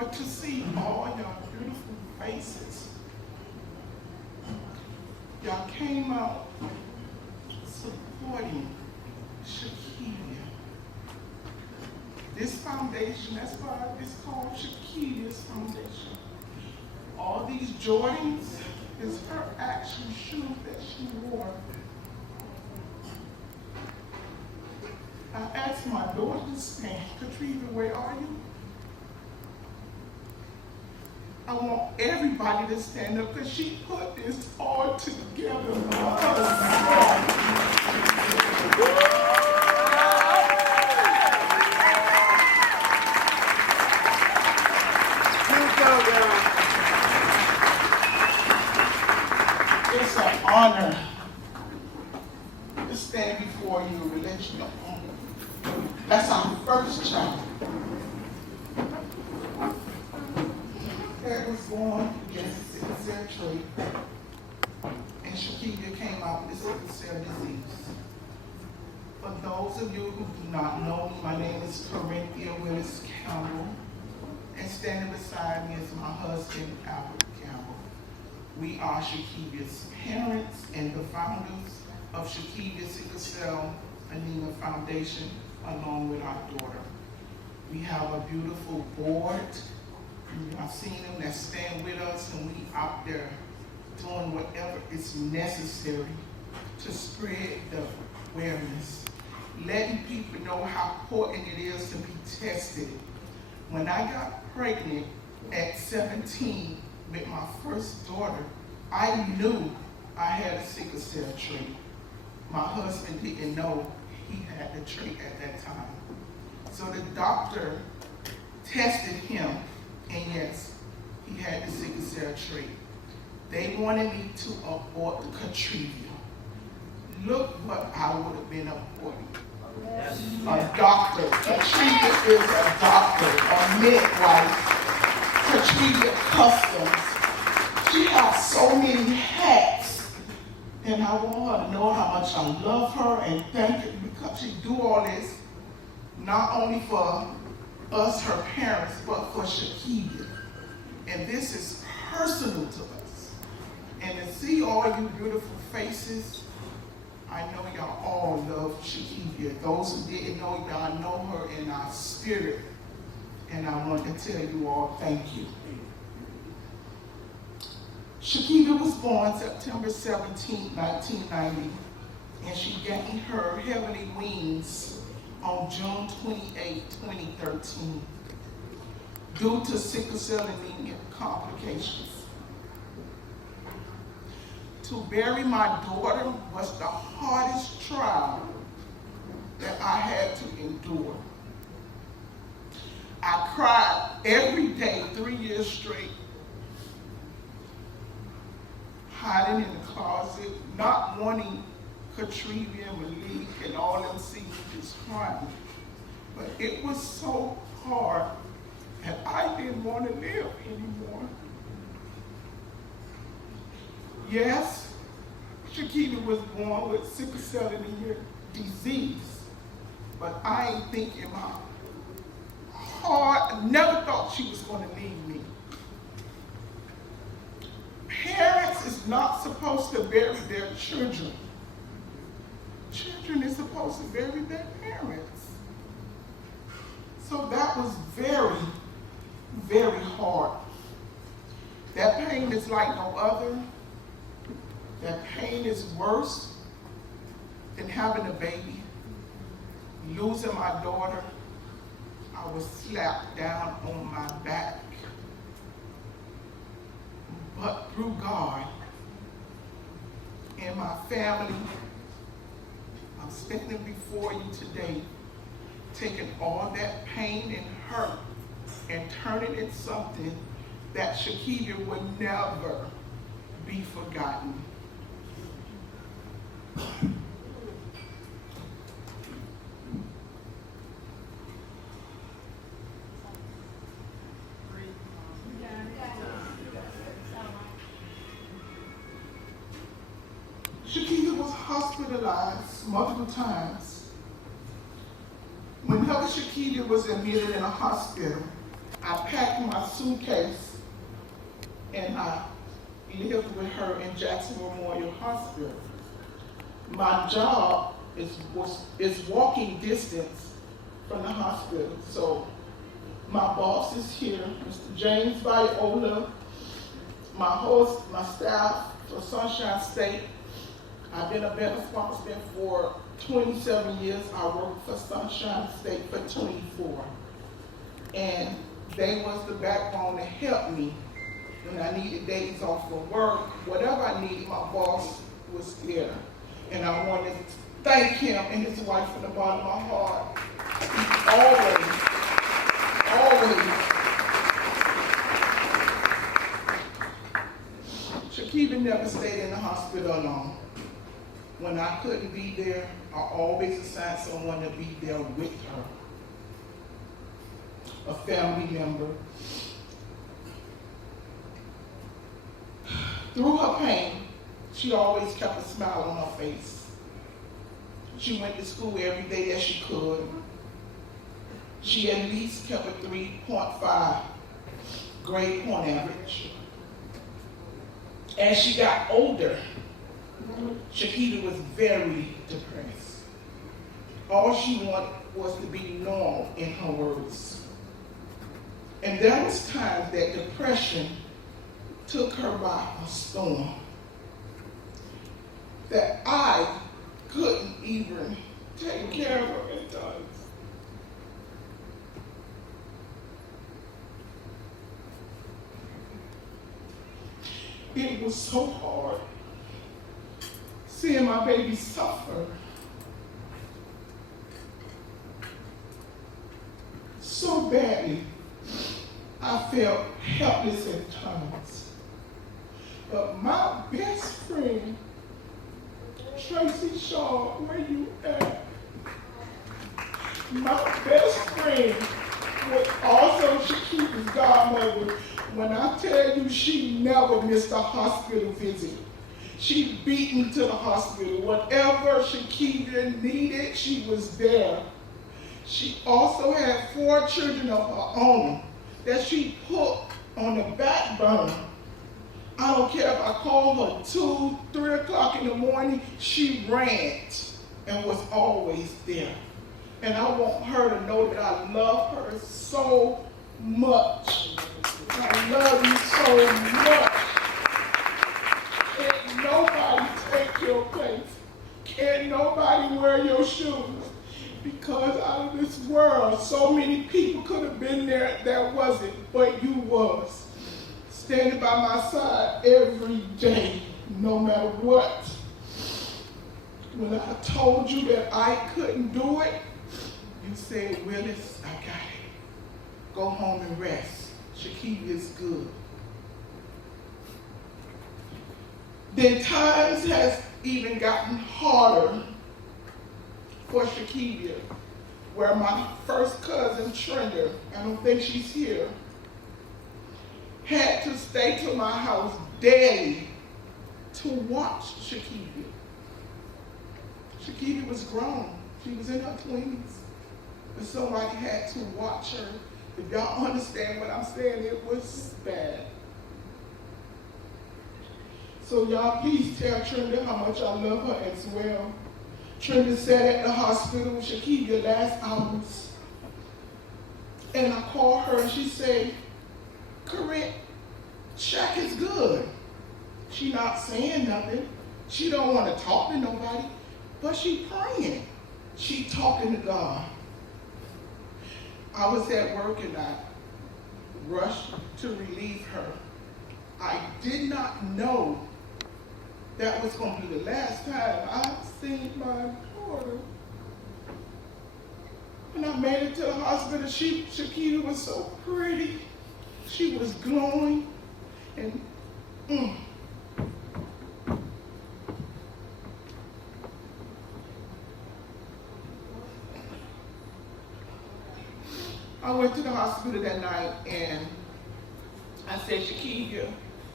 but to see all your beautiful faces. Y'all came out supporting Shakevia. This foundation, that's why it's called Shakevia's Foundation. All these Jordans is her actual shoes that she wore. I asked my daughter to stand. Katrina, where are you? I want everybody to stand up because she put this all together for us. It's an honor to stand before you and let you know. That's our first child. That was born against sickle cell trait, and Shakevia came out with sickle cell disease. For those of you who do not know me, my name is Corenthia Willis Campbell, and standing beside me is my husband, Albert Campbell. We are Shakevia's parents and the founders of Shakevia Sickle Cell Anemia Foundation, along with our daughter. We have a beautiful board. I've seen them that stand with us, and we out there doing whatever is necessary to spread the awareness, letting people know how important it is to be tested. When I got pregnant at 17 with my first daughter, I knew I had a sickle cell trait. My husband didn't know he had the trait at that time. So the doctor tested him, and yes, he had the sickle cell trait. They wanted me to abort Corenthia. Look what I would have been aborting. A doctor. Corenthia is a doctor, a midwife. Corenthia Customs. She has so many hats, and I want her to know how much I love her and thank her because she do all this not only for us, her parents, but for Shakevia. And this is personal to us. And to see all you beautiful faces, I know y'all all love Shakevia. Those who didn't know, y'all know her in our spirit. And I want to tell you all thank you. Shakevia was born September 17, 1990, and she gained her heavenly wings on June 28, 2013, due to sickle cell anemia complications. To bury my daughter was the hardest trial that I had to endure. I cried every day, 3 years straight, hiding in the closet, not wanting Corenthia and Malik and all them see me just crying. But it was so hard that I didn't want to live anymore. Yes, Shakevia was born with sickle cell anemia disease, but I ain't think in my heart, I never thought she was going to leave me. Parents is not supposed to bury their children. Children is supposed to bury their parents. So that was very, very hard. That pain is like no other. That pain is worse than having a baby. Losing my daughter, I was slapped down on my back. But through God and my family, I'm standing before you today, taking all that pain and hurt and turning it something that Shakevia would never be forgotten. Shakevia was hospitalized multiple times. Whenever Shakevia was admitted in a hospital, I packed my suitcase and I lived with her in Jackson Memorial Hospital. My job is walking distance from the hospital. So my boss is here, Mr. James Viola, my host, my staff for Sunshine State. I've been a benefit sponsor for 27 years. I worked for Sunshine State for 24. And they was the backbone to help me when I needed days off from work. Whatever I needed, my boss was there. And I wanted to thank him and his wife from the bottom of my heart. Always. Shakevia never stayed in the hospital alone. When I couldn't be there, I always assigned someone to be there with her. A family member. Through her pain, she always kept a smile on her face. She went to school every day that she could. She at least kept a 3.5 grade point average. As she got older, Shakevia was very depressed. All she wanted was to be normal, in her words. And there was times that depression took her by a storm, that I couldn't even take care of her at times. It was so hard seeing my baby suffer. So badly, I felt helpless at times. But my best friend, Tracy Shaw, where you at? My best friend was also Shakevia's godmother. When I tell you she never missed a hospital visit. She beat me to the hospital. Whatever Shakevia needed, she was there. She also had 4 children of her own that she put on the back burner. I don't care if I called her 2, 3 o'clock in the morning, she ran and was always there. And I want her to know that I love her so much. I love you so much. Can't nobody take your place. Can't nobody wear your shoes. Because out of this world, so many people could have been there that wasn't, but you was. Standing by my side every day, no matter what. When I told you that I couldn't do it, you said, Willis, I got it. Go home and rest. Shakevia's good. Then times has even gotten harder for Shakevia, where my first cousin, Trenda, I don't think she's here, had to stay to my house daily to watch Shakevia. Shakevia was grown. She was in her 20s. But somebody had to watch her. If y'all understand what I'm saying, it was bad. So y'all please tell Trenda how much I love her as well. Trenda sat at the hospital with Shakevia last hours. And I called her and she said, Corinth, Shaq is good. She not saying nothing. She don't want to talk to nobody, but she praying. She talking to God. I was at work and I rushed to relieve her. I did not know that was going to be the last time I seen my daughter. When I made it to the hospital, Shakevia was so pretty. She was glowing. And I went to the hospital that night and I said, Shakevia,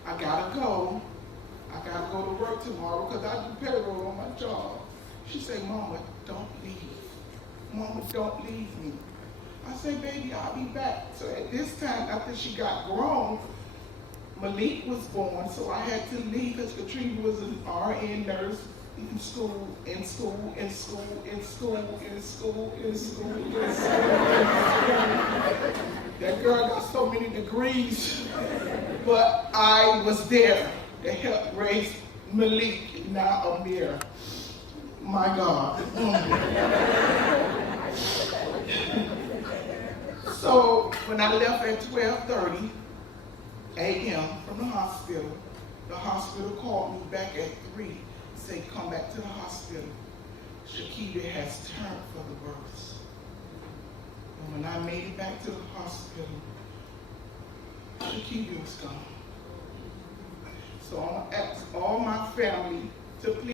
I gotta go. I gotta go to work tomorrow because I do payroll on my job. She said, Mama, don't leave. Mama, don't leave me. I said, baby, I'll be back. So at this time, after she got grown, Malik was born, so I had to leave because Katrina was an RN nurse in school. That girl got so many degrees, but I was there to help raise Malik, now Amir. My God. So when I left at 12:30 a.m. from the hospital called me back at 3 and said, come back to the hospital. Shakevia has turned for the worse. And when I made it back to the hospital, Shakevia was gone. So I asked all my family to please